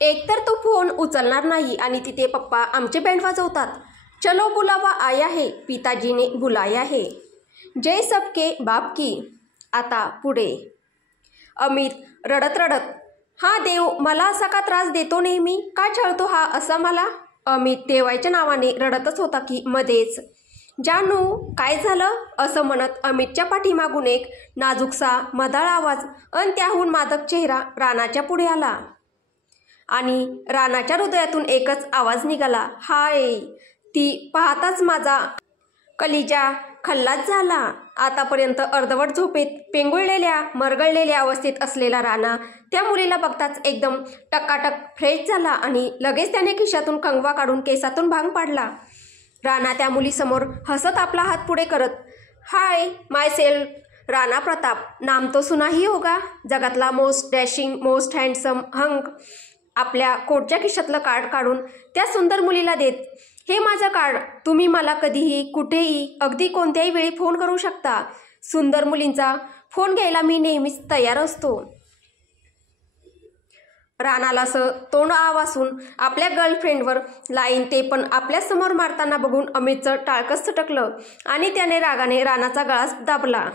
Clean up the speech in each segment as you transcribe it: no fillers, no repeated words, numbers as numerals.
एकतर तो फोन उचलणार नाही आणि तिथे पप्पा आमचे बँड वाजवतात. चलो बुलावा आया है, पिताजी ने बुलाया है, जय सबके बाप की. आता पुढे. अमित रडत रडत, हा देव मला असा का त्रास देतो नेहमी, का छळतो हा असा मला. अमित देवाच्या नावाने रडतच होता की मध्येच जानू काय झालं असं म्हणत अमितच्या पाठीमागून एक नाजूकसा मधाळ आवाज अन त्याहून मादक चेहरा रानाच्या पुढे आला. आणि रानाच्या हृदयातून एकच आवाज निघाला, हाय. ती पाहताच माझा कलिजा खल्लास झाला. आतापर्यंत अर्धवट झोपेत पेंगुळलेल्या मरगळलेल्या अवस्थेत असलेला राणा त्या मुलीला बघताच एकदम टकाटक फ्रेश झाला आणि लगेच त्याने खिशातून कंगवा काढून केसातून भांग पाडला. राणा त्या मुलीसमोर हसत आपला हात पुढे करत, hi my self Rana Pratap, नाम तो सुना ही होगा. जगातला most dashing most handsome hunk आपल्या कोटच्या खिशातलं कार्ड काढून त्या सुंदर मुलीला देत, हे माझं कार्ड, तुम्ही मला कधीही कुठेही अगदी कोणत्याही वेळी फोन करू शकता. सुंदर मुलींचा फोन घ्यायला मी नेहमीच तयार असतो. राणाला असं तोंड आवासून आपल्या गर्लफ्रेंडवर लाईन ते पण आपल्यासमोर मारताना बघून अमितचं टाळकंच सटकलं आणि त्याने रागाने राणाचा गळाच दाबला.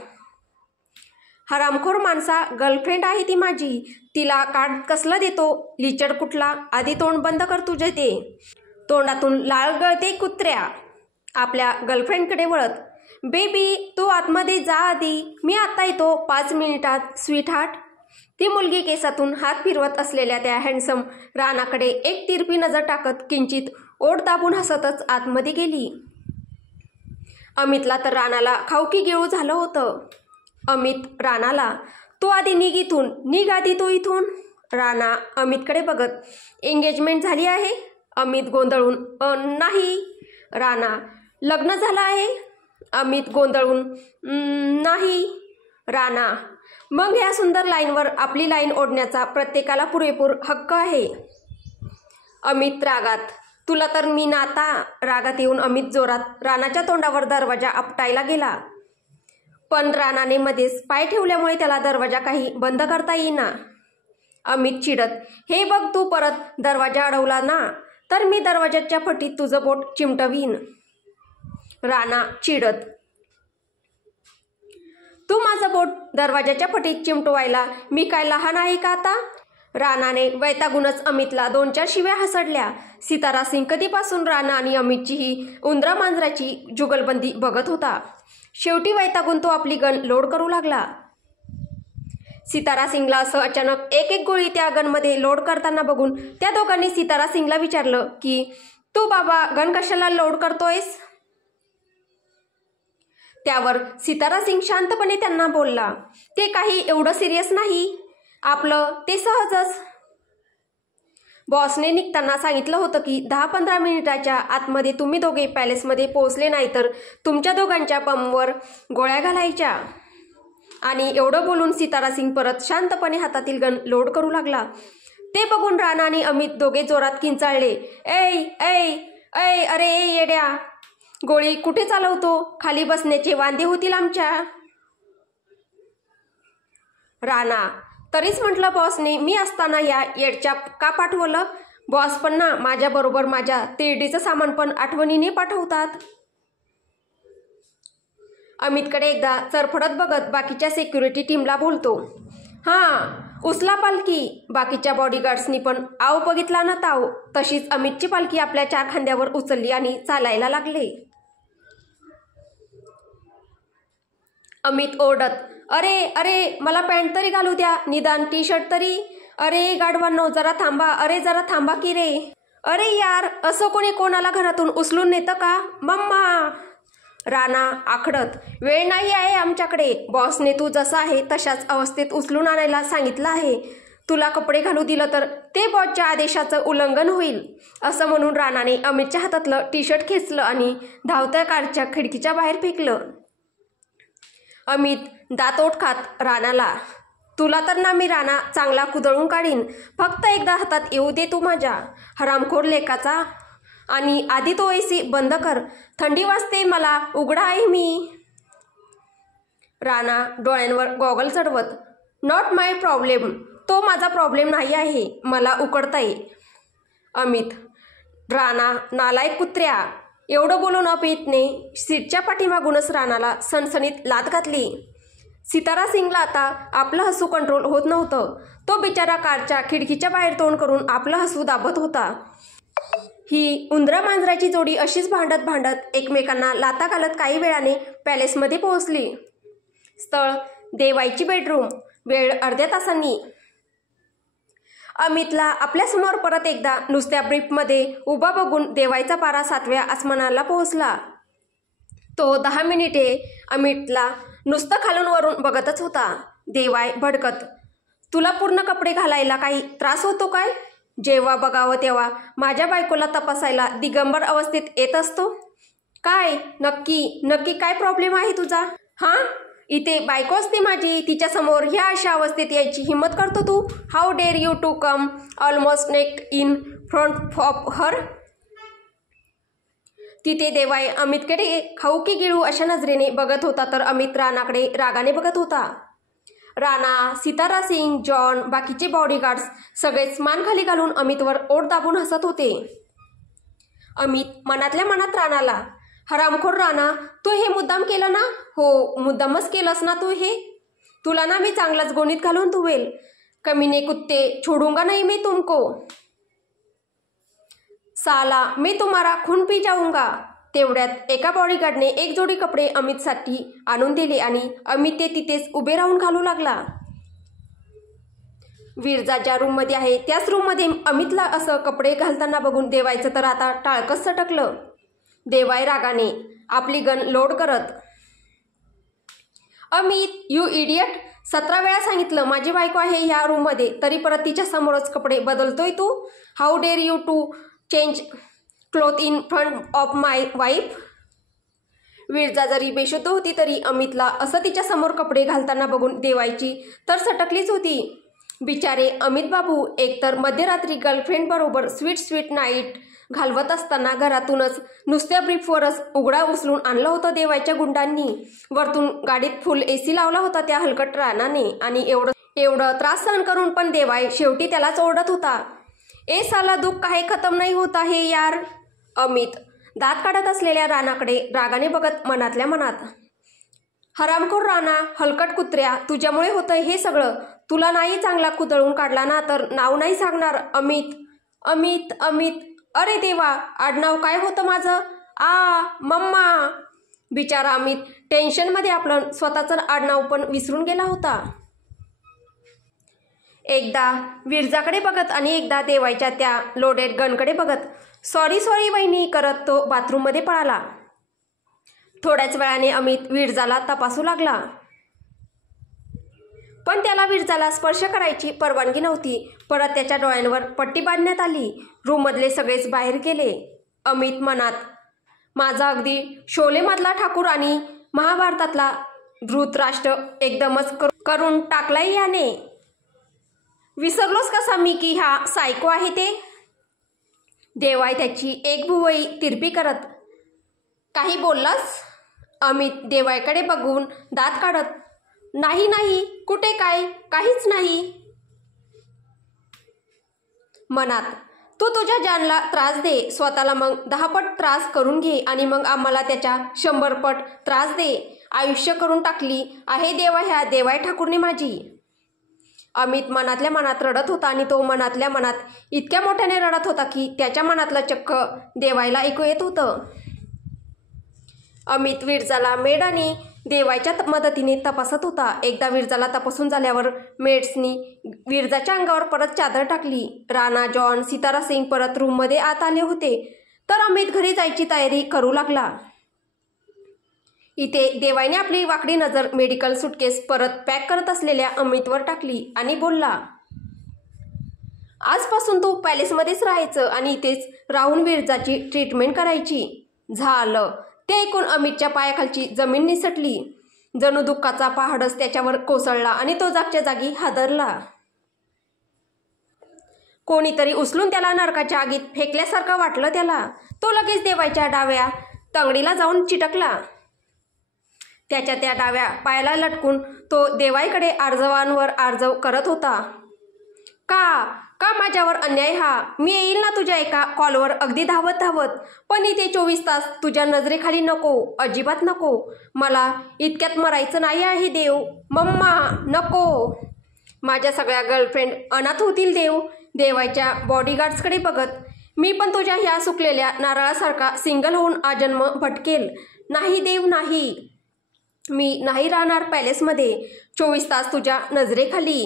हरामखोर माणसा, गर्लफ्रेंड आहे ती माझी, तिला कार्ड कसला देतो, लिचड कुठला, आधी तोंड बंद कर तुझे ते. तोंडातून लाळ गळते कुत्र्या. आपल्या गर्लफ्रेंडकडे वळत, बेबी तू आतमध्ये जा आधी, मी आता येतो 5 मिनिटात स्वीट हार्ट. ती मुलगी केसातून हात फिरवत असलेल्या त्या हँडसम राणाकडे एक तिरपी नजर टाकत किंचित ओठ दाबून हसतच आतमध्ये गेली. अमितला तर राणाला खाऊकी गिळू झालं होतं. अमित राणाला, तू आधी निघ इथून, निघ आधी तू इथून. राणा अमितकडे बघत, एंगेजमेंट झाली आहे. अमित गोंधळून, नाही. राणा, लग्न झालं आहे. अमित गोंधळून, नाही. राणा, मग ह्या सुंदर लाईनवर आपली लाईन ओढण्याचा प्रत्येकाला पुरेपूर हक्क आहे. अमित रागात, तुला तर मी नाता. रागात येऊन अमित जोरात राणाच्या तोंडावर दरवाजा आपटायला गेला. पण राणाने मध्येच पाय ठेवल्यामुळे त्याला दरवाजा काही बंद करता येईना. अमित चिडत, हे बघ तू परत दरवाजा अडवला ना तर मी दरवाजाच्या फटीत तुझं बोट चिमटवीन. राणा चिडत, तू माझं बोट दरवाजाच्या फटीत चिमटवायला मी काय लहान आहे का आता. राणाने वैतागूनच अमितला 2-4 शिव्या हसडल्या. सितारा सिंग कधीपासून राणा आणि अमितची ही उंदरा मांजराची जुगलबंदी बघत होता. शेवटी वैतागून तो आपली गन लोड करू लागला. सितारा सिंगला असं अचानक एक गोळी त्या गनमध्ये लोड करताना बघून त्या दोघांनी सितारा सिंगला विचारलं की, तू बाबा गन कशाला लोड करतोयस. त्यावर सितारा सिंग शांतपणे त्यांना बोलला, ते काही एवढं सिरियस नाही, आपलं ते सहजच. बॉसने निघताना सांगितलं होतं की 10-15 मिनिटाच्या आतमध्ये तुम्ही दोघे पॅलेसमध्ये पोहोचले नाही तर तुमच्या दोघांच्या पंपवर गोळ्या घालायच्या. आणि एवढं बोलून सितारा सिंग परत शांतपणे हातातील गन लोड करू लागला. ते बघून राणा आणि अमित दोघे जोरात किंचाळले, ऐ ऐ ऐ अरे येड्या, गोळी कुठे चालवतो, खाली बसण्याचे वांदे होतील आमच्या. राणा, तरीच म्हटलं बॉसने मी असताना या येडच्या का पाठवलं. बॉस पण ना माझ्याबरोबर माझ्या तिरडीचं सामान पण आठवणीने पाठवतात. अमितकडे एकदा चरफडत बघत बाकीच्या सिक्युरिटी टीमला बोलतो, हां उचला पालखी. बाकीच्या बॉडीगार्ड्सनी पण आव बघितला ना ताव. तशीच अमितची पालखी आपल्या 4 खांद्यावर उचलली आणि चालायला लागले. अमित ओरडत, अरे अरे मला पॅन्ट तरी घालू द्या, निदान टी-शर्ट तरी. अरे गाढवांनो जरा थांबा, अरे जरा थांबा की रे. अरे यार, असं कोणी कोणाला घरातून उचलून नेतं का मम्मा. राणा आखडत, वेळ नाही आहे आमच्याकडे. बॉसने तू जसा आहे तशाच अवस्थेत उचलून आणायला सांगितलं आहे. तुला कपडे घालू दिलं तर ते बॉसच्या आदेशाचं उल्लंघन होईल. असं म्हणून राणाने अमितच्या हातातलं टी-शर्ट खेचलं आणि धावत्या कारच्या खिडकीच्या बाहेर फेकलं. अमित दातोट खात राणाला, तुला तर ना मी राणा चांगला कुदळून काढीन. फक्त एकदा हातात येऊ दे तू माझ्या हरामखोर लेकाचा. आणि आधी तो एसी बंद कर, थंडी वाजते मला, उघडा आहे मी. राणा डोळ्यांवर गॉगल चढवत, नॉट माय प्रॉब्लेम. तो माझा प्रॉब्लेम नाही आहे, मला उकडतंय. अमित, राणा नालायक कुत्र्या. एवढं बोलून अमितने सीटच्या पाठीमागूनच राणाला सणसणीत लाथ घातली. सितारा सिंगला आता आपलं हसू कंट्रोल होत नव्हतं. तो बिचारा कारच्या खिडकीच्या बाहेर तोंड करून आपलं हसू दाबत होता. ही उंदरा मांजराची जोडी अशीच भांडत भांडत एकमेकांना लाथा घालत काही वेळाने पॅलेसमध्ये पोहोचली. स्थळ देवाईची बेडरूम. वेळ अर्ध्या तासांनी. अमितला आपल्यासमोर परत एकदा नुसत्या ब्रीफमध्ये उभा बघून देवाईचा पारा 7व्या आसमानाला पोहोचला. तो 10 मिनिटे अमितला नुसतं खालून वरून बघतच होता. देवाय भडकत, तुला पूर्ण कपडे घालायला काही त्रास होतो काय? जेव्हा बघावं तेव्हा माझ्या बायकोला तपासायला दिगंबर अवस्थेत येत असतो. काय नक्की काय प्रॉब्लेम आहे तुझा? हां, इथे बायको असते माझी, तिच्यासमोर ह्या अशा अवस्थेत यायची हिंमत करतो तू? How dare you to come almost naked in front of her. तिथे देवाई अमितकडे खाऊ की गिळू अशा नजरेने बघत होता, तर अमित राणाकडे रागाने बघत होता. राणा, सितारा सिंग, जॉन, बाकीचे बॉडीगार्ड्स सगळेच मान खाली घालून अमितवर ओठ दाबून हसत होते. अमित मनातल्या मनात राणाला, हरामखोर राणा, तू हे मुद्दाम केलं ना? हो, मुद्दामच केलंस ना तू हे? तुला ना मी चांगलाच गोणीत घालून धुवेल. कमीने कुत्ते, छोडूंगा नहीं मैं तुमको. साला मैं तुम्हारा खून पी जाऊंगा. तेवढ्यात एका बॉडीगार्डने एक जोडी कपडे अमितसाठी आणून दिले आणि अमित ते तिथेच उभे राहून घालू लागला. विरजा ज्या रूममध्ये आहे त्याच रूममध्ये अमितला असं कपडे घालताना बघून देवायचं तर आता टाळकच सटकलं. देवाय रागाने आपली गन लोड करत, अमित यू इडियट, 17 वेळा सांगितलं माझी बायको आहे ह्या रूममध्ये, तरी परत तिच्या समोरच कपडे बदलतोय तू? How dare you to change cloth in front of my wife. Viraja जरी बेशुद्ध होती तरी अमितला असं तिच्यासमोर कपडे घालताना बघून देवायची तर सटकलीच होती. बिचारे अमित बाबू एकतर मध्यरात्री गर्लफ्रेंडबरोबर स्वीट नाईट घालवत असताना घरातूनच नुसत्या ब्रीफवरच उघडा उचलून आणलं होतं देवायच्या गुंडांनी. वरतून गाडीत फुल AC लावला होता त्या हलकट राणाने. आणि एवढं त्रास सहन करून पण देवाय शेवटी त्यालाच ओरडत होता. ए साला दुःख काही खतम नाही होता हे यार. अमित दात काढत असलेल्या राणाकडे रागाने बघत मनातल्या मनात, हरामखोर राणा, हलकट कुत्र्या, तुझ्यामुळे होतंय हे सगळं. तुला नाही चांगला कुदळून काढला ना तर नाव नाही सांगणार. अमित. अरे देवा, आडनाव काय होतं माझं? मम्मा. बिचारा अमित टेन्शनमध्ये आपलं स्वतःचं आडनाव पण विसरून गेला होता. एकदा विरजाकडे बघत आणि एकदा देवायच्या त्या लोडेड गनकडे बघत सॉरी वहिनी करत तो बाथरूममध्ये पळाला. थोड्याच वेळाने अमित विरजाला तपासू लागला, पण त्याला विरजाला स्पर्श करायची परवानगी नव्हती. परत त्याच्या डोळ्यांवर पट्टी बांधण्यात आली. रूममधले सगळेच बाहेर गेले. अमित मनात, माझा अगदी शोलेमधला ठाकूर आणि महाभारतातला धृतराष्ट्र एकदमच करून टाकलाय याने. विसरलोस कसा मी की हा सायको आहे ते? देवाय त्याची एक भुवई तिरपी करत, काही बोललास? अमित देवायकडे बघून दात काढत, नाही कुठे काय, काहीच नाही. मनात, तू तुझ्या जानला त्रास दे, स्वतःला मग 10 पट त्रास करून घे आणि मग आम्हाला त्याच्या 100 पट त्रास दे. आयुष्य करून टाकली आहे देवा ह्या देवाय ठाकूरने माझी. अमित मनातल्या मनात रडत होता आणि तो मनातल्या मनात इतक्या मोठ्याने रडत होता की त्याच्या मनातलं चक्क देवायला ऐकू येत होतं. अमित विरजाला मेड आणि देवायच्या मदतीने तपासत होता. एकदा विरजाला तपासून झाल्यावर मेड्सनी विरजाच्या अंगावर परत चादर टाकली. राणा, जॉन, सितारा सिंग परत रूममध्ये आत आले होते, तर अमित घरी जायची तयारी करू लागला. इथे देवाईने आपली वाकडी नजर मेडिकल सुटकेस परत पॅक करत असलेल्या अमितवर टाकली आणि बोलला, आजपासून तू पॅलेसमध्येच राहायचं आणि इथेच राहून विरजाची ट्रीटमेंट करायची. झालं. ते ऐकून अमितच्या पायाखालची जमीन निसटली. जणू दुःखाचा पहाडच त्याच्यावर कोसळला आणि तो जागच्या जागी हादरला. कोणीतरी उचलून त्याला नरकाच्या आगीत फेकल्यासारखं वाटलं त्याला. तो लगेच देवायच्या डाव्या तंगडीला जाऊन चिटकला. त्याच्या त्या डाव्या पायाला लटकून तो देवाईकडे आर्जवांवर आर्जव करत होता. का का माझ्यावर अन्याय हा? मी येईल ना तुझ्या एका कॉलवर अगदी धावत धावत, पण इथे 24 तास तुझ्या नजरेखाली नको, अजिबात नको. मला इतक्यात मरायचं नाही आहे देव. मम्मा नको. माझ्या सगळ्या गर्लफ्रेंड अनाथ होतील देव. देवाच्या बॉडीगार्ड्सकडे बघत मी पण तुझ्या ह्या सुकलेल्या नारळासारखा सिंगल होऊन आजन्म भटकेल. नाही देव नाही. मी नाही राहणार पॅलेसमध्ये 24 तास तुझ्या नजरेखाली.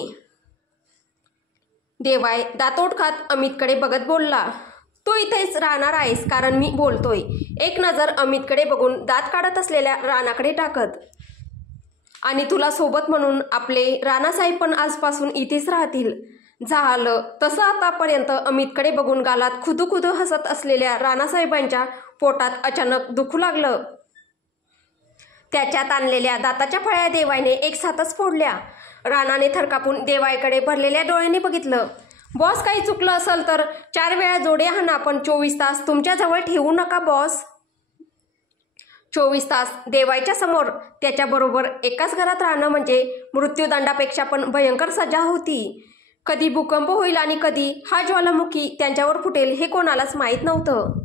देवाय दातोड खात अमितकडे बघत बोलला. तू इथेच राहणार आहेस कारण मी बोलतोय. एक नजर अमितकडे बघून दात काढत असलेल्या राणाकडे टाकत. आणि तुला सोबत म्हणून आपले राणासाहेब पण आजपासून इथेच राहतील. झालं तसं आतापर्यंत अमितकडे बघून गालात खुदू हसत असलेल्या राणासाहेबांच्या पोटात अचानक दुखू लागलं. त्याच्यात आणलेल्या दाताच्या फळ्या देवायने एकसाथच फोडल्या. राणाने थरकापून देवाईकडे भरलेल्या डोळ्याने बघितलं. बॉस, काही चुकलं असेल तर 4 वेळा जोडे हाणा, पण 24 तास तुमच्याजवळ ठेवू नका बॉस. 24 तास देवाईच्या समोर त्याच्याबरोबर एकाच घरात राहणं म्हणजे मृत्यूदंडापेक्षा पण भयंकर सजा होती. कधी भूकंप होईल आणि कधी हा ज्वालामुखी त्यांच्यावर फुटेल हे कोणालाच माहीत नव्हतं.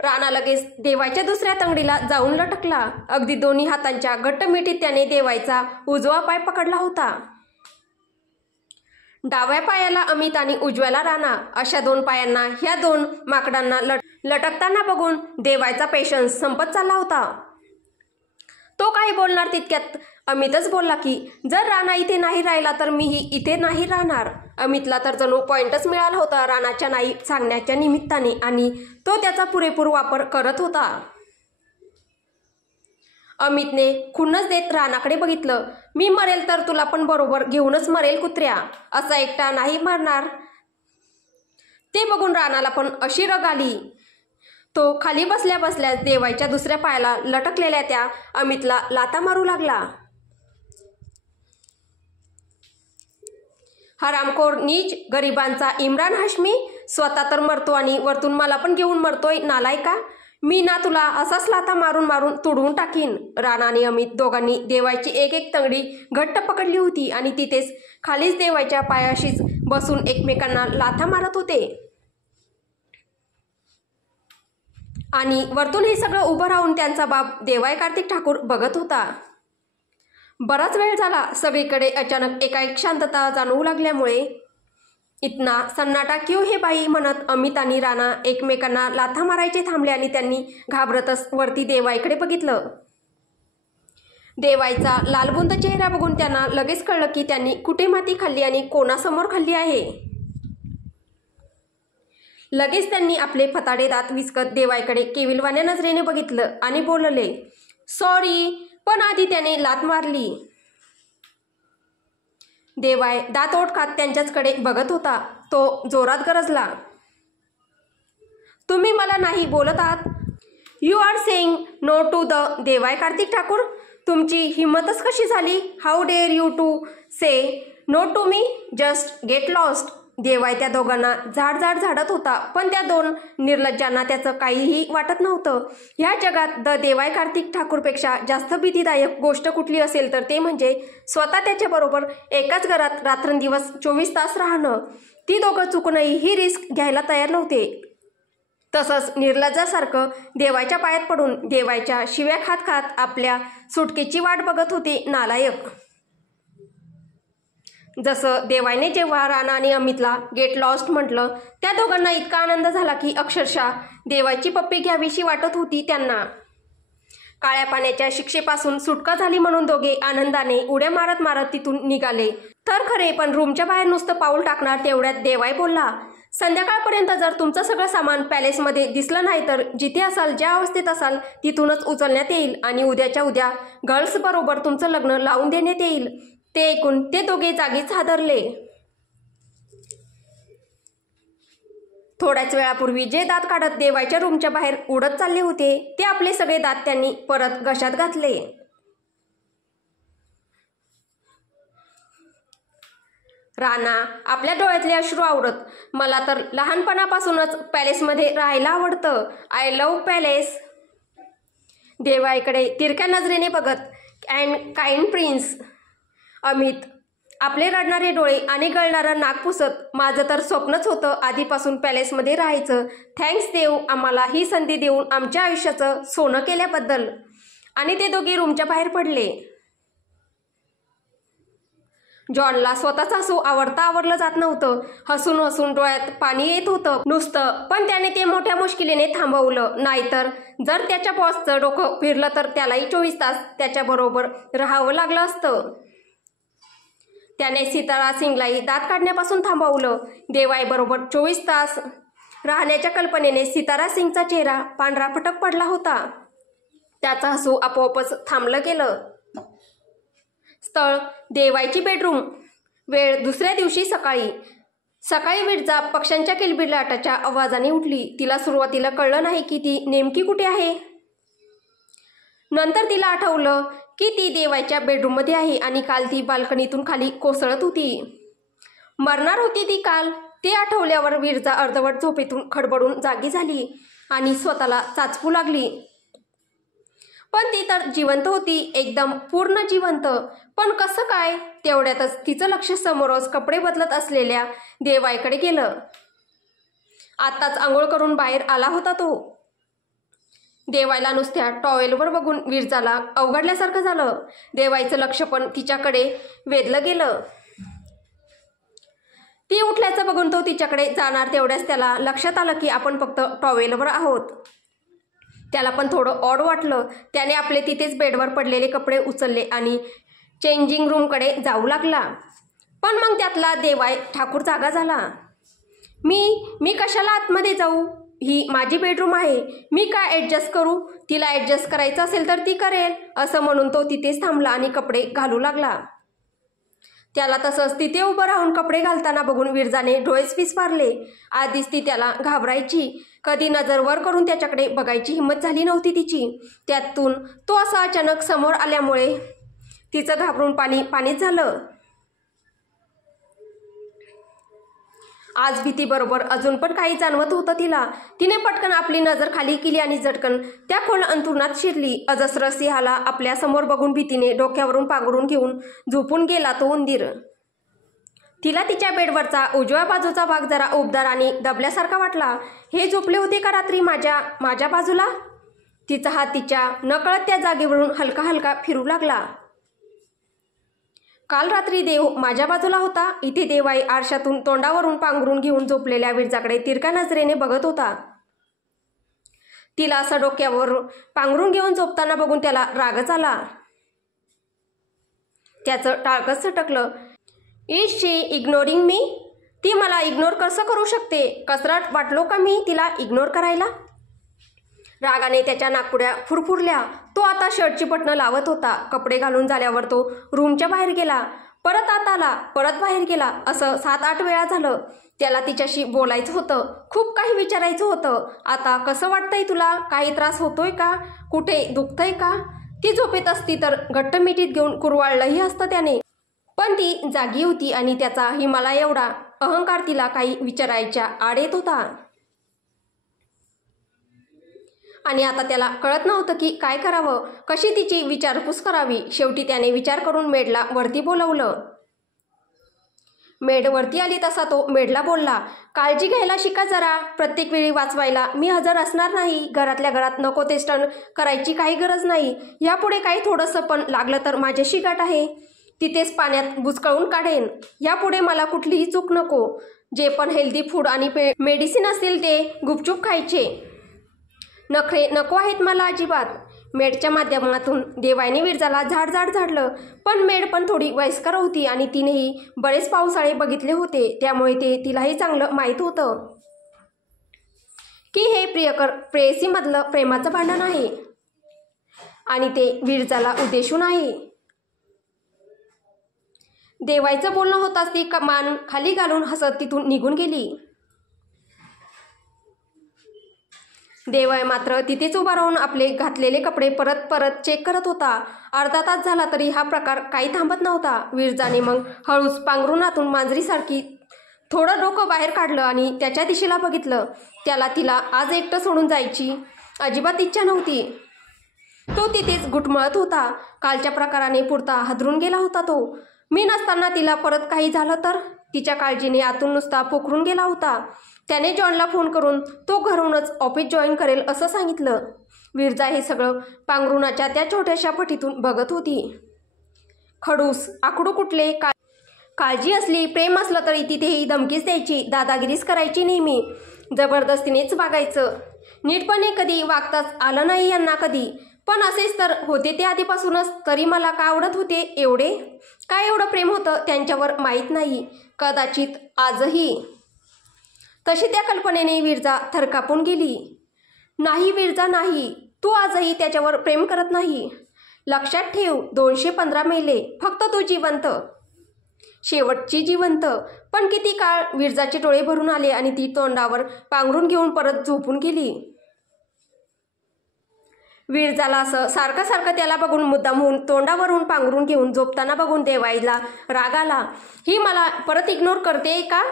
राणा लगेच देवाच्या दुसऱ्या तंगडीला जाऊन लटकला. अगदी दोन्ही हातांच्या घट्ट मिठीत त्याने देवायचा उजवा पाय पकडला होता. डाव्या पायाला अमित आणि उजव्याला राणा अशा 2 पायांना ह्या 2 माकडांना लटकताना बघून देवायचा पेशन्स संपत चालला होता. तो काही बोलणार तितक्यात अमितच बोलला की जर राणा इथे नाही राहिला तर मीही इथे नाही राहणार. अमितला तर जणू पॉइंटच मिळाला होता राणाच्या नाही सांगण्याच्या निमित्ताने आणि तो त्याचा पुरेपूर वापर करत होता. अमितने खुन्नस देत राणाकडे बघितलं. मी मरेल तर तुला पण बरोबर घेऊनच मरेल कुत्र्या. असा एकटा नाही मरणार. ते बघून राणाला पण अशी रग आली. तो खाली बसल्या बसल्याच देवाईच्या दुसऱ्या पायाला लटकलेल्या त्या अमितला लाथा मारू लागला. हरामखोर नीच गरिबांचा इम्रान हाशमी स्वतः तर मरतो आणि वरतून मला पण घेऊन मरतोय नालायका. मी ना तुला असाच लाथा मारून मारून तुडवून टाकीन. राणा आणि अमित दोघांनी देवाईची एक तंगडी घट्ट पकडली होती आणि तिथेच खालीच देवाईच्या पायाशीच बसून एकमेकांना लाथा मारत होते. आणि वरतून हे सगळं उभं राहून त्यांचा बाप देवाय कार्तिक ठाकूर बघत होता. बराच वेळ झाला. सगळीकडे अचानक एकाएक शांतता जाणवू लागल्यामुळे इतना सन्नाटा क्यों हे बाई म्हणत अमित आणि राणा एकमेकांना लाथा मारायचे थांबले आणि त्यांनी घाबरतच वरती देवाईकडे बघितलं. देवाईचा लालबुंद चेहरा बघून त्यांना लगेच कळलं की त्यांनी कुठे माती खाल्ली आणि कोणासमोर खाल्ली आहे. लगेच त्यांनी आपले फताडे दात विस्कत देवाईकडे केविलवाण्या नजरेने बघितलं आणि बोलले, सॉरी, पण आधी त्याने लात मारली. देवाय दात ओठ खात त्यांच्याचकडे बघत होता. तो जोरात गरजला, तुम्ही मला नाही बोलत आहात? You are saying no to the देवाय कार्तिक ठाकूर? तुमची हिम्मतच कशी झाली? How dare you to say no to me? Just get lost. देवाय त्या दोघांना झाड झाडत होता, पण त्या 2 निर्लज्जांना त्याचं काहीही वाटत नव्हतं. ह्या जगात द देवाय कार्तिक ठाकूरपेक्षा जास्त भीतीदायक गोष्ट कुठली असेल तर ते म्हणजे स्वतः त्याच्याबरोबर एकाच घरात रात्रंदिवस 24 तास राहणं. ती दोघं चुकूनही ही रिस्क घ्यायला तयार नव्हते. तसंच निर्लज्जासारखं देवाच्या पायात पडून देवाच्या शिव्या खात खात आपल्या सुटकेची वाट बघत होते नालायक. जसं देवाईने जेव्हा राणा आणि अमितला गेट लॉस्ट म्हटलं त्या दोघांना इतका आनंद झाला की अक्षरशः देवाची पप्पी घ्यावीशी वाटत होती त्यांना. काळ्या पाण्याच्या शिक्षेपासून सुटका झाली म्हणून दोघे आनंदाने उड्या मारत मारत तिथून निघाले तर खरे, पण रूमच्या बाहेर नुसतं पाऊल टाकणार तेवढ्यात देवाई बोलला, संध्याकाळपर्यंत जर तुमचं सगळं सामान पॅलेसमध्ये दिसलं नाही तर जिथे असाल, ज्या अवस्थेत असाल तिथूनच उचलण्यात येईल आणि उद्याच्या उद्या गर्ल्स बरोबर तुमचं लग्न लावून देण्यात येईल. ते ऐकून ते दोघे जागीच हादरले. थोड्याच वेळापूर्वी जे दात काढत देवाच्या रूमच्या बाहेर उडत चालले होते ते आपले सगळे दात त्यांनी परत घशात घातले. राणा आपल्या डोळ्यातले अश्रू आवरत, मला तर लहानपणापासूनच पॅलेसमध्ये राहायला आवडतं. I love palace. देवाईकडे तिरक्या नजरेने बघत, अँड काइंड प्रिन्स. अमित आपले रडणारे डोळे आणि गळणारं नाक पुसत, माझं तर स्वप्नच होतं आधीपासून पॅलेसमध्ये राहायचं. थँक्स देव आम्हाला ही संधी देऊन आमच्या आयुष्याचं सोनं केल्याबद्दल. आणि ते दोघे रूमच्या बाहेर पडले. जॉनला स्वतःच हसू आवरलं जात नव्हतं. हसून हसून डोळ्यात पाणी येत होतं नुसतं. पण त्याने ते मोठ्या मुश्किलीने थांबवलं. नाहीतर जर त्याच्या बॉसचं डोकं फिरलं तर त्यालाही 24 तास त्याच्याबरोबर राहावं लागलं असतं. त्याने सितारा सिंगलाही दात काढण्यापासून थांबवलं. देवाईबरोबर 24 तास राहण्याच्या कल्पनेने सितारा सिंगचा चेहरा पांढरा फटक पडला होता. त्याचं हसू आपोआपच थांबलं गेलं. स्थळ देवाईची बेडरूम. वेळ दुसऱ्या दिवशी सकाळी विरजा पक्ष्यांच्या किलबिलाटाच्या आवाजाने उठली. तिला सुरुवातीला कळलं नाही की ती नेमकी कुठे आहे. नंतर तिला आठवलं की ती देवाईच्या बेडरूममध्ये आहे आणि काल ती बाल्कनीतून खाली कोसळत होती. मरणार होती ती काल. ते आठवल्यावर विरजा अर्धवट झोपेतून खडबडून जागी झाली आणि स्वतःला चाचपू लागली. पण ती तर जिवंत होती, एकदम पूर्ण जिवंत. पण कसं काय? तेवढ्यातच तिचं लक्ष समोरच कपडे बदलत असलेल्या देवाईकडे गेलं. आत्ताच आंघोळ करून बाहेर आला होता तो. देवाईला नुसत्या टॉवेलवर बघून विरजाला अवघडल्यासारखं झालं. देवाईचं लक्ष पण तिच्याकडे वेधलं गेलं. ती उठल्याचं बघून तो तिच्याकडे जाणार तेवढ्याच त्याला लक्षात आलं की आपण फक्त टॉवेलवर आहोत. त्याला पण थोडं ऑड वाटलं. त्याने आपले तिथेच बेडवर पडलेले कपडे उचलले आणि चेंजिंग रूमकडे जाऊ लागला. पण मग त्यातला देवाई ठाकूर जागा झाला. मी कशाला आतमध्ये जाऊ? ही माझी बेडरूम आहे. मी काय ॲडजस्ट करू? तिला ॲडजस्ट करायचं असेल तर ती करेल, असं म्हणून तो तिथेच थांबला आणि कपडे घालू लागला. त्याला तसंच तिथे उभं राहून कपडे घालताना बघून विरजाने डोळेच विस्फारले. आधीच ती त्याला घाबरायची. कधी नजर वर करून त्याच्याकडे बघायची हिंमत झाली नव्हती तिची. त्यातून तो असा अचानक समोर आल्यामुळे तिचं घाबरून पाणीच झालं. आज भीतीबरोबर अजून पण काही जाणवत होतं तिला. तिने पटकन आपली नजर खाली केली आणि झटकन त्या खोल अंथरुणात शिरली. अजस्र सिंहाला आपल्या समोर बघून भीतीने डोक्यावरून पांघरून घेऊन झोपून गेला तो उंदीर. तिला तिच्या बेडवरचा उजव्या बाजूचा भाग जरा उबदार आणि दबल्यासारखा वाटला. हे झोपले होते का रात्री माझ्या बाजूला? तिचा हात तिच्या नकळत त्या जागेवरून हलका हलका फिरू लागला. काल रात्री देव माझ्या बाजूला होता. इथे देवाई आरशातून तोंडावरून पांघरून घेऊन झोपलेल्या विरजाकडे तिरक्या नजरेने बघत होता. तिला असं डोक्यावर पांघरून घेऊन झोपताना बघून त्याला रागच आला. त्याचं टाळकंच सटकलं. इज शी इग्नोरिंग मी? ती मला इग्नोर कसं करू शकते? कसरत वाटलो का मी तिला इग्नोर करायला? रागाने त्याच्या नाकपुड्या फुरफुरल्या. तो आता शर्टची बटणं लावत होता. कपडे घालून झाल्यावर तो रूमच्या बाहेर गेला. परत आत आला, परत बाहेर गेला. असं 7-8 वेळा झालं. त्याला तिच्याशी बोलायचं होतं, खूप काही विचारायचं होतं. आता कसं वाटतंय तुला? काही त्रास होतोय का? कुठे दुखतंय का? ती झोपेत असती तर घट्ट मिठीत घेऊन कुरवाळलंही असतं त्याने. पण ती जागी होती आणि त्याचा हिमालय एवढा अहंकार तिला काही विचारायच्या आड येत होता. आणि आता त्याला कळत नव्हतं की काय करावं, कशी तिची विचारपूस करावी. शेवटी त्याने विचार करून मेडला वरती बोलवलं. मेड वरती आली तसा तो मेडला बोलला, काळजी घ्यायला शिका जरा. प्रत्येक वेळी वाचवायला मी हजर असणार नाही. घरातल्या घरात नको ते स्टंट करायची काही गरज नाही. यापुढे काही थोडंसं पण लागलं तर माझ्याशी गाठ आहे. तिथेच पाण्यात बुचकळून काढेन. यापुढे मला कुठलीही चूक नको. जे पण हेल्दी फूड आणि मेडिसिन असतील ते गुपचूप खायचे. नखरे नको आहेत मला अजिबात. मेडच्या माध्यमातून देवाईने विरजाला झाड झाडलं. पण मेड पण थोडी वयस्कर होती आणि तिनेही बरेच पावसाळे बघितले होते. त्यामुळे ते तिलाही चांगलं माहीत होतं की हे प्रेयसीमधलं प्रेमाचं भांडण आहे आणि ते विरजाला उद्देशून आहे. देवाईचं बोलणं होताच ती मान खाली घालून हसत तिथून निघून गेली. देवाई मात्र तिथेच उभा राहून आपले घातलेले कपडे परत चेक करत होता. अर्धा तास झाला तरी हा प्रकार काही थांबत नव्हता. विरजाने मग हळूच पांघरुणातून मांजरीसारखी थोडं डोकं बाहेर काढलं आणि त्याच्या दिशेला बघितलं. त्याला तिला आज एकटं सोडून जायची अजिबात इच्छा नव्हती. तो तिथेच घुटमळत होता. कालच्या प्रकाराने पुरता हादरून गेला होता तो. मी नसताना तिला परत काही झालं तर? तिच्या काळजीने आतून नुसता पोखरून गेला होता. त्याने जॉनला फोन करून तो घरूनच ऑफिस जॉईन करेल असं सांगितलं. विरजा हे सगळं पांघरुणाच्या त्या छोट्याशा फटीतून बघत होती. खडूस आकडू कुठले, काळजी असली, प्रेम असलं तरी तिथेही धमकीच द्यायची, दादागिरीच करायची, नेहमी जबरदस्तीनेच वागायचं. नीटपणे कधी वागताच आलं नाही यांना कधी. पण असेच तर होते ते आधीपासूनच. तरी मला का आवडत होते एवढे? काय एवढं प्रेम होतं त्यांच्यावर माहीत नाही. कदाचित आजही. तशी त्या कल्पनेने विरजा थरकापून गेली. नाही विरजा नाही, तू आजही त्याच्यावर प्रेम करत नाही. लक्षात ठेव, 215 मेले, फक्त तू जिवंत, शेवटची जिवंत. पण किती काळ? विरजाचे डोळे भरून आले आणि ती तोंडावर पांघरून घेऊन परत झोपून गेली. विरजाला असं सारखं सारखं त्याला बघून मुद्दाम होऊन तोंडावरून पांघरून घेऊन झोपताना बघून देवाईला राग आला. ही मला परत इग्नोर करते का?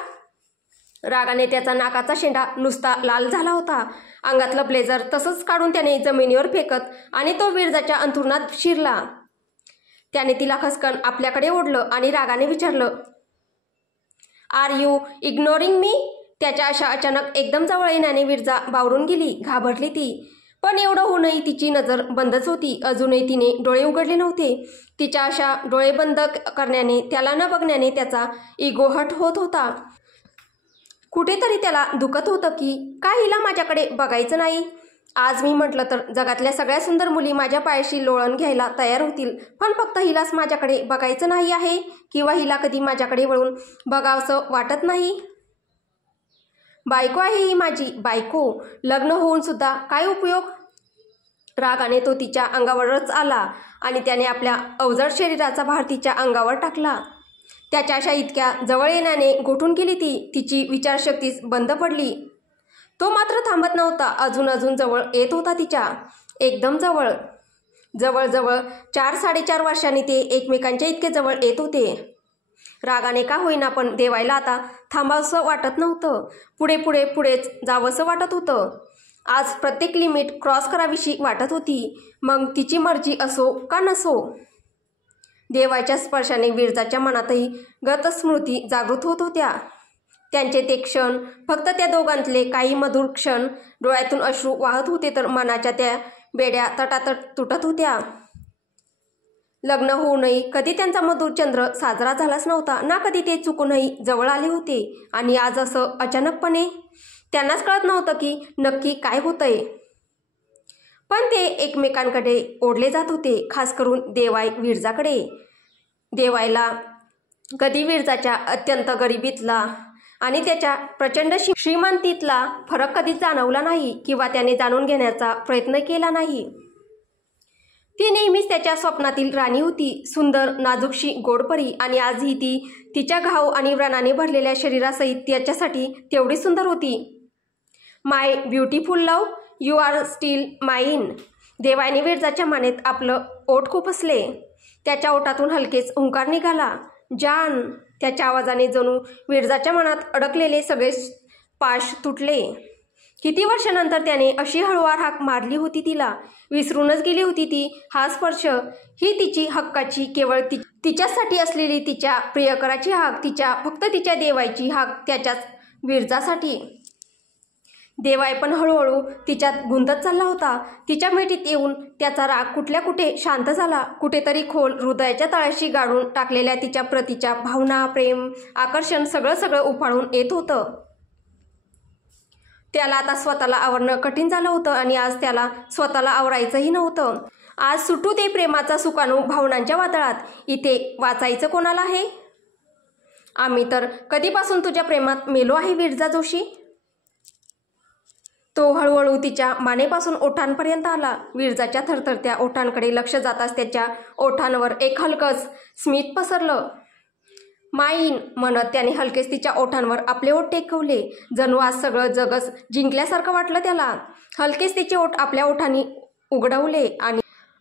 रागाने त्याचा नाकाचा शेंडा नुसता लाल झाला होता. अंगातलं ब्लेझर तसंच काढून त्याने जमिनीवर फेकत आणि तो विरजाच्या अंथरुणात शिरला. त्याने तिला खसकन आपल्याकडे ओढलं आणि रागाने विचारलं, आर यू इग्नोरिंग मी? त्याच्या अशा अचानक एकदम जवळ येण्याने विरजा बावरून गेली, घाबरली ती. पण एवढं होऊनही तिची नजर बंदच होती. अजूनही तिने डोळे उघडले नव्हते. तिच्या अशा डोळे बंद करण्याने, त्याला न बघण्याने त्याचा इगो हट होत होता. कुठेतरी त्याला दुखत होतं की काय हिला माझ्याकडे बघायचं नाही. आज मी म्हटलं तर जगातल्या सगळ्या सुंदर मुली माझ्या पायाशी लोळण घ्यायला तयार होतील, पण फक्त हिलाच माझ्याकडे बघायचं नाही आहे, किंवा हिला कधी माझ्याकडे वळून बघावंसं वाटत नाही. बायको आहे ही माझी, बायको. लग्न होऊन सुद्धा काय उपयोग? रागाने तो तिच्या अंगावरच आला आणि त्याने आपल्या अवजड शरीराचा भार तिच्या अंगावर टाकला. त्याच्या अशा इतक्या जवळ येण्याने गोठून गेली ती. तिची विचारशक्तीच बंद पडली. तो मात्र थांबत नव्हता. अजून जवळ येत होता तिच्या, एकदम जवळ. जवळजवळ 4-4.5 वर्षांनी ते एकमेकांच्या इतके जवळ येत होते. रागाने का होईना पण देवायला आता थांबावंसं वाटत नव्हतं. पुढेच जावंसं वाटत होतं. आज प्रत्येक लिमिट क्रॉस करावीशी वाटत होती, मग तिची मर्जी असो का नसो. देवाच्या स्पर्शाने विरजाच्या मनातही गतस्मृती जागृत होत होत्या. त्यांचे ते क्षण, फक्त त्या दोघांतले काही मधुर क्षण. डोळ्यातून अश्रू वाहत होते तर मनाच्या त्या बेड्या तटातट तुटत होत्या. लग्न होऊनही कधी त्यांचा मधुर चंद्र साजरा झालाच नव्हता, ना कधी ते चुकूनही जवळ आले होते. आणि आज असं अचानकपणे त्यांनाच कळत नव्हतं की नक्की काय होतंय. पण ते एकमेकांकडे ओढले जात होते, खास करून देवाई विरजाकडे. देवायला कधी विरजाच्या अत्यंत गरिबीतला आणि त्याच्या प्रचंड श्रीमंतीतला फरक कधीच जाणवला नाही, किंवा त्याने जाणून घेण्याचा प्रयत्न केला नाही. ती नेहमीच त्याच्या स्वप्नातील राणी होती, सुंदर, नाजूकशी गोडपरी. आणि आजही ती तिच्या घाव आणि व्रणाने भरलेल्या शरीरासहित त्याच्यासाठी तेवढी सुंदर होती. My beautiful love, you are still mine. देवाने विरजाच्या मानेत आपलं ओठ खुपसले. त्याच्या ओठातून हलकेच हुंकार निघाला, जान. त्याच्या आवाजाने जणू विरजाच्या मनात अडकलेले सगळे पाश तुटले. किती वर्षानंतर त्याने अशी हळूवार हाक मारली होती तिला. विसरूनच गेली होती ती. हा स्पर्श, ही तिची हक्काची, केवळ तिच्यासाठी असलेली, तिच्या प्रियकराची हाक, फक्त तिच्या देवायची हाक, त्याच्याच विरजासाठी. देवाय पण हळूहळू तिच्यात गुंतत चालला होता. तिच्या भेटीत येऊन त्याचा राग कुठल्या कुठे शांत झाला. कुठेतरी खोल हृदयाच्या तळाशी गाडून टाकलेल्या तिच्या प्रतीच्या भावना, प्रेम, आकर्षण सगळं उफाळून येत होतं. त्याला आता स्वतःला आवरणं कठीण झालं होतं आणि आज त्याला स्वतःला आवरायचंही नव्हतं. आज सुटू दे प्रेमाचा सुकाणू भावनांच्या वादळात. इथे वाचायचं कोणाला आहे? आम्ही तर कधीपासून तुझ्या प्रेमात मेलो आहे विरजा जोशी. तो हळूहळू तिच्या मानेपासून ओठांपर्यंत आला. विरजाच्या थरथरत्या ओठांकडे लक्ष जाताच त्याच्या ओठांवर एक हलकंच स्मित पसरलं. माईन म्हणत त्याने हलकेच तिच्या ओठांवर आपले ओठ टेकवले. जणू आज सगळं जगच जिंकल्यासारखं वाटलं त्याला. हलकेच तिचे ओठ आपल्या ओठांनी उघडवले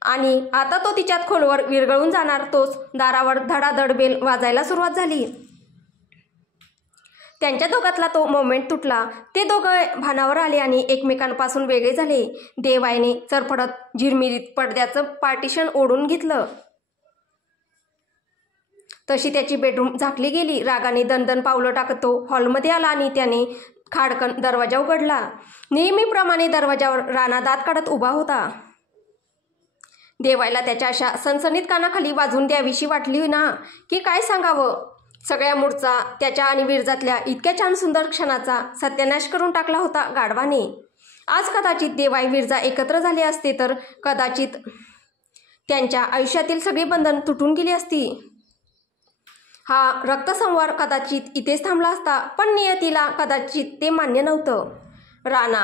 आणि आता तो तिच्यात खोलवर विरघळून जाणार तोच दारावर धडाधड बेल वाजायला सुरुवात झाली. त्यांच्या दोघातला तो मोमेंट तुटला. ते दोघं भानावर आले आणि एकमेकांपासून वेगळे झाले. देवाईने चरफडत झिरमिरीत पडद्याचं पार्टिशन ओढून घेतलं. तशी त्याची बेडरूम झाकली गेली. रागाने दणदण पावलं टाकत तो हॉलमध्ये आला आणि त्याने खाडकन दरवाजा उघडला. नेहमीप्रमाणे दरवाजावर राणा दात काढत उभा होता. देवायला त्याच्या अशा सणसणीत कानाखाली वाजून द्यावीशी वाटली ना की काय सांगावं. सगळ्या मूडचा त्याच्या आणि विरजातल्या इतक्या छान सुंदर क्षणाचा सत्यानाश करून टाकला होता गाढवाने. आज कदाचित देवाई विरजा एकत्र झाले असते तर कदाचित त्यांच्या आयुष्यातील सगळी बंधन तुटून गेली असती. हा रक्तसंवार कदाचित इथेच थांबला असता, पण नियतीला कदाचित ते मान्य नव्हतं. Rana,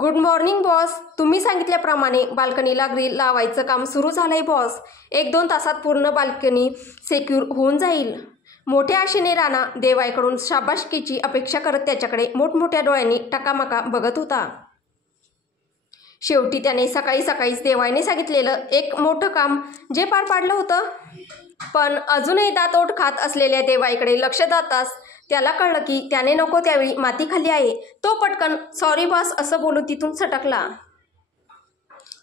good morning boss. तुम्ही सांगितल्याप्रमाणे बाल्कनीला ग्रिल लावायचं काम सुरू झालंय बॉस. 1-2 तासात पूर्ण बाल्कनी सेक्यूर होऊन जाईल. मोठ्या आशेने राणा देवाईकडून शाबासकीची अपेक्षा करत त्याच्याकडे मोठमोठ्या डोळ्यांनी टकामका बघत होता. शेवटी त्याने सकाळी सकाळीच देवाईने सांगितलेलं एक मोठं काम जे पार पाडलं होतं. पण अजूनही दातोट खात असलेल्या देवाईकडे लक्ष जाताच त्याला कळलं की त्याने नको त्यावेळी माती खाल्ली आहे. तो पटकन सॉरी बॉस असं बोलून तिथून सटकला.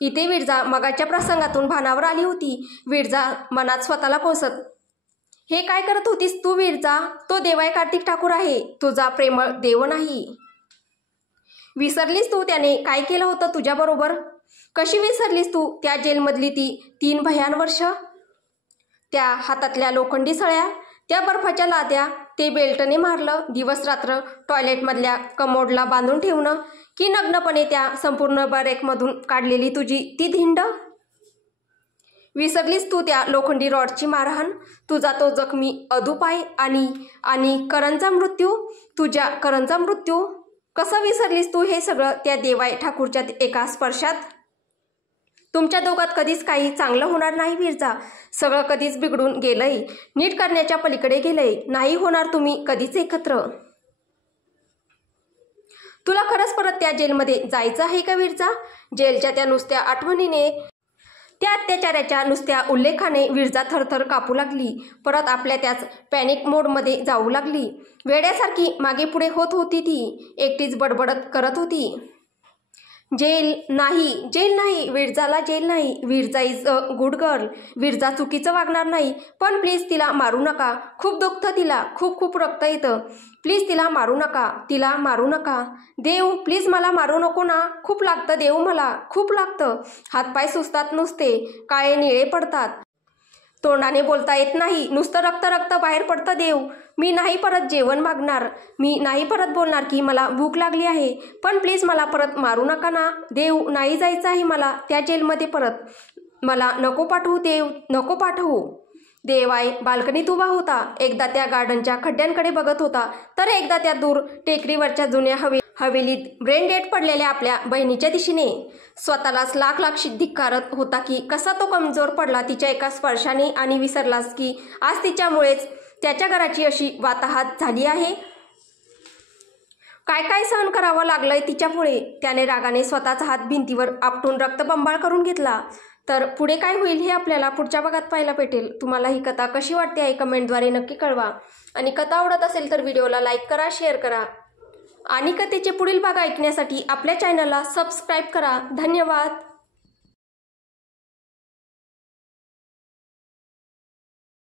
इथे विरजा मगाच्या प्रसंगातून भानावर आली होती. विरजा मनात स्वतःला कोसत, हे काय करत होतीस तू विरजा? तो देवाई कार्तिक ठाकूर आहे, तुझा प्रेमळ देव नाही. विसरलीस तू त्याने काय केलं होतं तुझ्याबरोबर? कशी विसरलीस तू त्या जेलमधली ती 3 भयान वर्ष? त्या हातातल्या लोखंडी सळ्या, त्या बर्फाच्या लाद्या, ते बेल्टने मारलं, दिवस रात्र टॉयलेटमधल्या कमोडला बांधून ठेवणं, की नग्नपणे त्या संपूर्ण बॅरेकमधून काढलेली तुझी ती धिंड? विसरलीस तू त्या लोखंडी रॉडची मारहाण, तुझा तो जखमी अदुपाय आणि करणचा मृत्यू, तुझ्या करणचा मृत्यू? कसं विसरलीस तू हे सगळं त्या देवाई ठाकूरच्या एका स्पर्शात? तुमच्या दोघात कधीच काही चांगलं होणार नाही विरजा. सगळं कधीच बिघडून गेलंय, नीट करण्याच्या पलीकडे गेलंय. नाही होणार तुम्ही कधीच एकत्र. तुला खरंच परत त्या जेलमध्ये जायचं आहे का विरजा? जेलच्या त्या नुसत्या आठवणीने, त्या अत्याचाराच्या नुसत्या उल्लेखाने विरजा थरथर कापू लागली. परत आपल्या त्याच पॅनिक मोडमध्ये जाऊ लागली. वेड्यासारखी मागे पुढे होत होती ती. एकटीच बडबडत करत होती, जेल नाही, जेल नाही, विरजाला जेल नाही. Viraja is a good girl. Viraja चुकीचं वागणार नाही. पण प्लीज तिला मारू नका. खूप दुखतं तिला, खूप खूप रक्त येतं. प्लीज तिला मारू नका, तिला मारू नका. देव प्लीज मला मारू नको ना. खूप लागतं देव, मला खूप लागतं. हातपाय सुचतात नुसते, काळे निळे पडतात. तोंडाने बोलता येत नाही, नुसतं रक्त रक्त बाहेर पडतं देव. मी नाही परत जेवण मागणार, मी नाही परत बोलणार की मला भूक लागली आहे. पण प्लीज मला परत मारू नका ना देव. नाही जायचं आहे मला त्या जेलमध्ये परत. मला नको पाठवू देव, नको पाठवू. देवाई बाल्कनीत उभा होता. एकदा त्या गार्डनच्या खड्ड्यांकडे बघत होता, तर एकदा त्या दूर टेकडीवरच्या जुन्या हवेलीत ब्रेन डेड पडलेल्या आपल्या बहिणीच्या दिशेने. स्वतःलाच लाख लाख धिक्कारत होता की कसा तो कमजोर पडला तिच्या एका स्पर्शाने, आणि विसरलास की आज तिच्यामुळेच त्याच्या घराची अशी वाताहत झाली आहे. काय काय सहन करावं लागलंय तिच्यामुळे. त्याने रागाने स्वतःचा हात भिंतीवर आपटून रक्तबंबाळ करून घेतला. तर पुढे काय होईल हे आपल्याला पुढच्या भागात पाहायला भेटेल. तुम्हाला ही कथा कशी वाटते आहे कमेंटद्वारे नक्की कळवा. आणि कथा आवडत असेल तर व्हिडिओला लाईक करा, शेअर करा. आणि कथेचे पुढील भाग ऐकण्यासाठी आपल्या चॅनलला सबस्क्राईब करा. धन्यवाद.